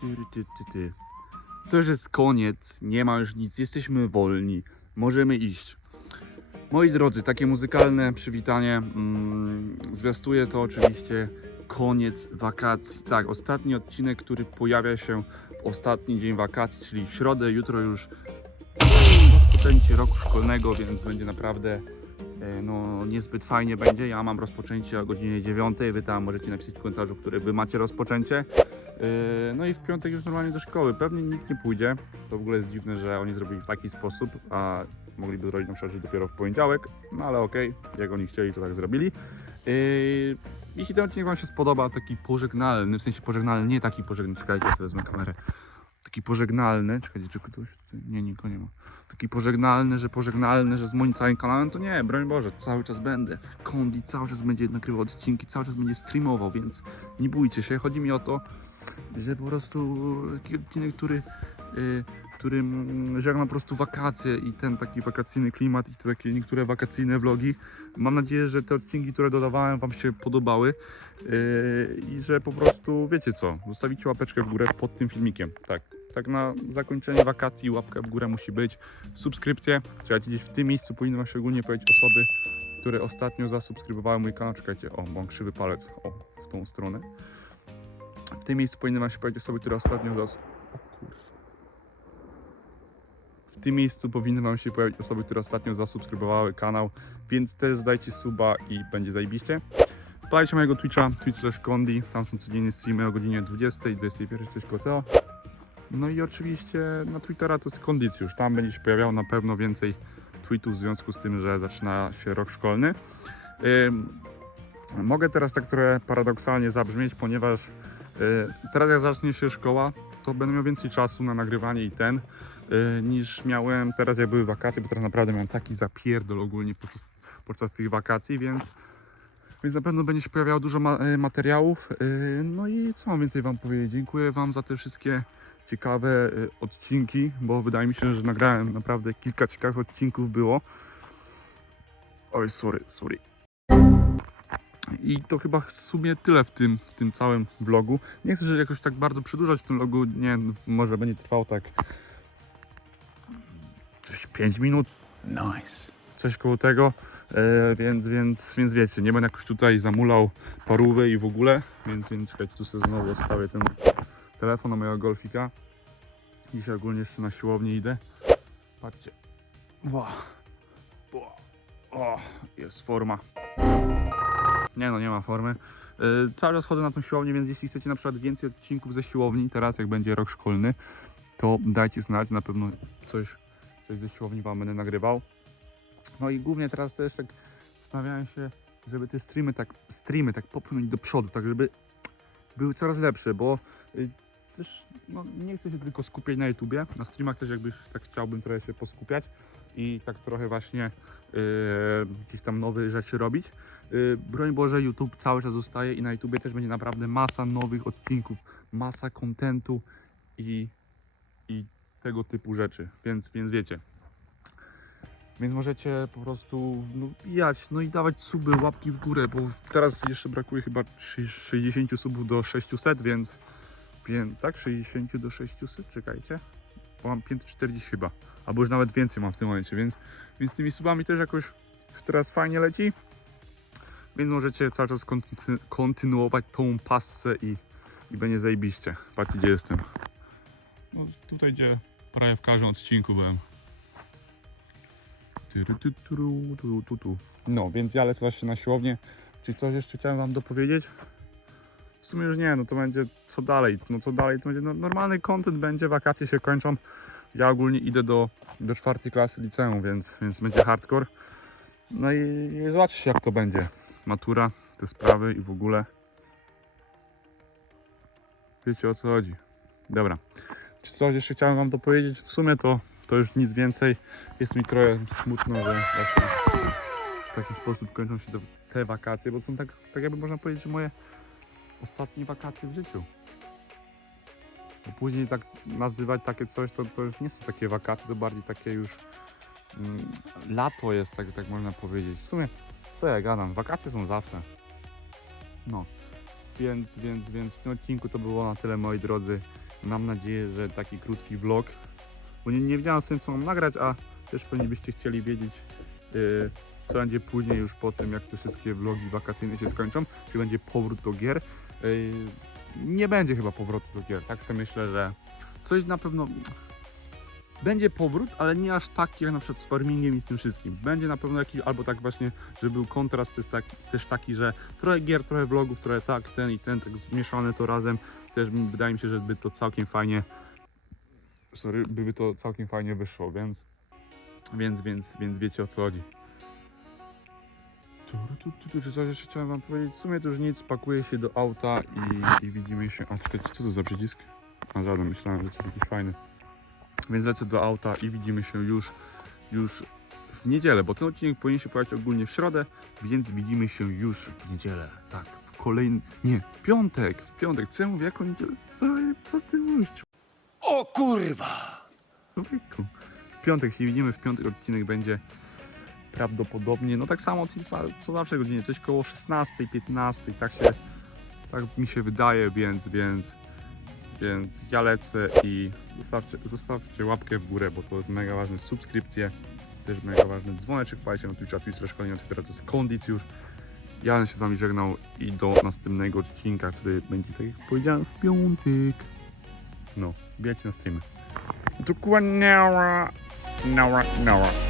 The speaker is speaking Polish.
Tyry, ty, ty, ty. To już jest koniec, nie ma już nic, jesteśmy wolni, możemy iść. Moi drodzy, takie muzykalne przywitanie mm, zwiastuje to oczywiście koniec wakacji. Tak, ostatni odcinek, który pojawia się w ostatni dzień wakacji, czyli w środę, jutro już rozpoczęcie roku szkolnego, więc będzie naprawdę e, no, niezbyt fajnie będzie. Ja mam rozpoczęcie o godzinie 9, wy tam możecie napisać w komentarzu, które wy macie rozpoczęcie. E, No i w piątek już normalnie do szkoły. Pewnie nikt nie pójdzie. To w ogóle jest dziwne, że oni zrobili w taki sposób, a mogliby zrobić na przykład, dopiero w poniedziałek. No ale okej, jak oni chcieli, to tak zrobili. E, Jeśli ten odcinek Wam się spodoba, taki pożegnalny, w sensie pożegnalny, nie taki pożegnalny, czekajcie, ja sobie wezmę kamerę. Taki pożegnalny, czekajcie, czy ktoś, nie, nikogo nie ma. Taki pożegnalny, że pożegnalny, że z moim całym kanałem, to nie, broń Boże, cały czas będę. Kondi cały czas będzie nagrywał odcinki, cały czas będzie streamował, więc nie bójcie się. Chodzi mi o to, że po prostu taki odcinek, który, y, którym żegna po prostu wakacje i ten taki wakacyjny klimat i te takie niektóre wakacyjne vlogi. Mam nadzieję, że te odcinki, które dodawałem Wam się podobały y, i że po prostu wiecie co, zostawicie łapeczkę w górę pod tym filmikiem. Tak, tak na zakończenie wakacji łapka w górę musi być. Subskrypcje, czekajcie, gdzieś w tym miejscu powinny Wam szczególnie powiedzieć osoby, które ostatnio zasubskrybowały mój kanał. Czekajcie, o, mam krzywy palec, o, w tą stronę. W tym miejscu powinny Wam się powiedzieć osoby, które ostatnio zas... W tym miejscu powinny Wam się pojawić osoby, które ostatnio zasubskrybowały kanał, więc też dajcie suba i będzie zajebiście. Wpadajcie mojego Twitcha, twitch slash kondi, tam są codziennie streamy o godzinie 20, 21, coś koło. No i oczywiście na Twittera to jest kondycjusz, tam będzie się pojawiało na pewno więcej tweetów w związku z tym, że zaczyna się rok szkolny. Ym, mogę teraz tak trochę paradoksalnie zabrzmieć, ponieważ teraz jak zacznie się szkoła, to będę miał więcej czasu na nagrywanie i ten, y, niż miałem teraz jak były wakacje, bo teraz naprawdę miałem taki zapierdol ogólnie podczas, podczas tych wakacji, więc więc na pewno będzie się pojawiało dużo ma- y, materiałów. y, No i co mam więcej Wam powiedzieć? Dziękuję Wam za te wszystkie ciekawe y, odcinki, bo wydaje mi się, że nagrałem naprawdę kilka ciekawych odcinków było. Oj, sorry, sorry. I to chyba w sumie tyle w tym, w tym całym vlogu. Nie chcę jakoś tak bardzo przedłużać w tym vlogu, nie może będzie trwał tak coś 5 minut, Nice. coś koło tego, e, więc, więc, więc wiecie, nie będę jakoś tutaj zamulał parówy i w ogóle, więc, więc czekajcie, tu sobie znowu odstawię ten telefon na mojego golfika. Dzisiaj ogólnie jeszcze na siłownię idę. Patrzcie. Ła. Ła. O, jest forma. Nie no, nie ma formy. Yy, cały czas chodzę na tą siłownię, więc jeśli chcecie na przykład więcej odcinków ze siłowni, teraz jak będzie rok szkolny, to dajcie znać, na pewno coś, coś ze siłowni wam będę nagrywał. No i głównie teraz też tak zastanawiałem się, żeby te streamy tak, streamy tak popchnąć do przodu, tak żeby były coraz lepsze, bo y, też no, nie chcę się tylko skupiać na YouTubie, na streamach też jakby tak chciałbym trochę się poskupiać i tak trochę właśnie y, jakieś tam nowe rzeczy robić. Y, broń Boże, YouTube cały czas zostaje i na YouTubie też będzie naprawdę masa nowych odcinków, masa kontentu i, i tego typu rzeczy, więc, więc wiecie. Więc możecie po prostu no, wbijać, no i dawać suby, łapki w górę, bo teraz jeszcze brakuje chyba trzy- 60 subów do 600, więc, więc tak, 60 do 600, czekajcie, bo mam 540 chyba, albo już nawet więcej mam w tym momencie, więc, więc tymi subami też jakoś teraz fajnie leci, więc możecie cały czas konty- kontynuować tą passę i, i będzie zajebiście. Patrzcie gdzie jestem. No tutaj gdzie prawie w każdym odcinku byłem. No, więc ja lecę właśnie na siłownię. Czy coś jeszcze chciałem wam dopowiedzieć? W sumie już nie, no to będzie co dalej. No to dalej to będzie no, normalny content będzie, wakacje się kończą. Ja ogólnie idę do, do czwartej klasy liceum, więc, więc będzie hardcore. No i, i zobaczcie jak to będzie. Matura, te sprawy i w ogóle. Wiecie o co chodzi. Dobra. Czy coś jeszcze chciałem wam dopowiedzieć? W sumie to, to już nic więcej. Jest mi trochę smutno, że właśnie w taki sposób kończą się te, te wakacje, bo są tak, tak jakby można powiedzieć, że moje ostatnie wakacje w życiu. Bo później tak nazywać takie coś, to, to już nie są takie wakacje, to bardziej takie już mm, lato jest, tak, tak można powiedzieć. W sumie, co ja gadam, wakacje są zawsze. No. więc, więc, więc w tym odcinku to było na tyle moi drodzy. Mam nadzieję, że taki krótki vlog, bo nie, nie wiedziałem sobie co mam nagrać, a też pewnie byście chcieli wiedzieć yy, co będzie później już po tym jak te wszystkie vlogi wakacyjne się skończą, czy będzie powrót do gier. Yy, nie będzie chyba powrotu do gier, tak sobie myślę, że coś na pewno będzie powrót, ale nie aż taki jak na przykład z farmingiem i z tym wszystkim. Będzie na pewno jakiś, albo tak właśnie, że był kontrast też taki, też taki, że trochę gier, trochę vlogów, trochę tak, ten i ten, tak zmieszane to razem. Też wydaje mi się, że by to całkiem fajnie, sorry, by to całkiem fajnie wyszło, więc, więc, więc, więc wiecie o co chodzi. Tu, tu, tu, tu, czy coś jeszcze chciałem wam powiedzieć? W sumie to już nic, pakuję się do auta i, i widzimy się. A czekajcie, co to za przycisk? A żaden, myślałem, że coś jakiś fajny. Więc lecę do auta i widzimy się już, już w niedzielę, bo ten odcinek powinien się pojawić ogólnie w środę, więc widzimy się już w niedzielę. Tak, w kolejny, nie, w piątek, w piątek. Co ja mówię, jaką niedzielę? Co, co ty mówisz? O kurwa! Człowieku. W piątek się widzimy, w piątek odcinek będzie prawdopodobnie, no tak samo co, co zawsze godzinie, coś koło 16, 15, tak się, tak mi się wydaje, więc, więc, więc ja lecę i zostawcie, zostawcie łapkę w górę, bo to jest mega ważne, subskrypcje, też mega ważny dzwoneczek, wpadajcie na Twitcha, Twitch, szkolenie na Twittera, to jest kondycjusz. Ja się z wami żegnał i do następnego odcinka, który będzie, tak jak powiedziałem, w piątek. No, bijajcie na streamy. Dokładnie. Nora, Nora.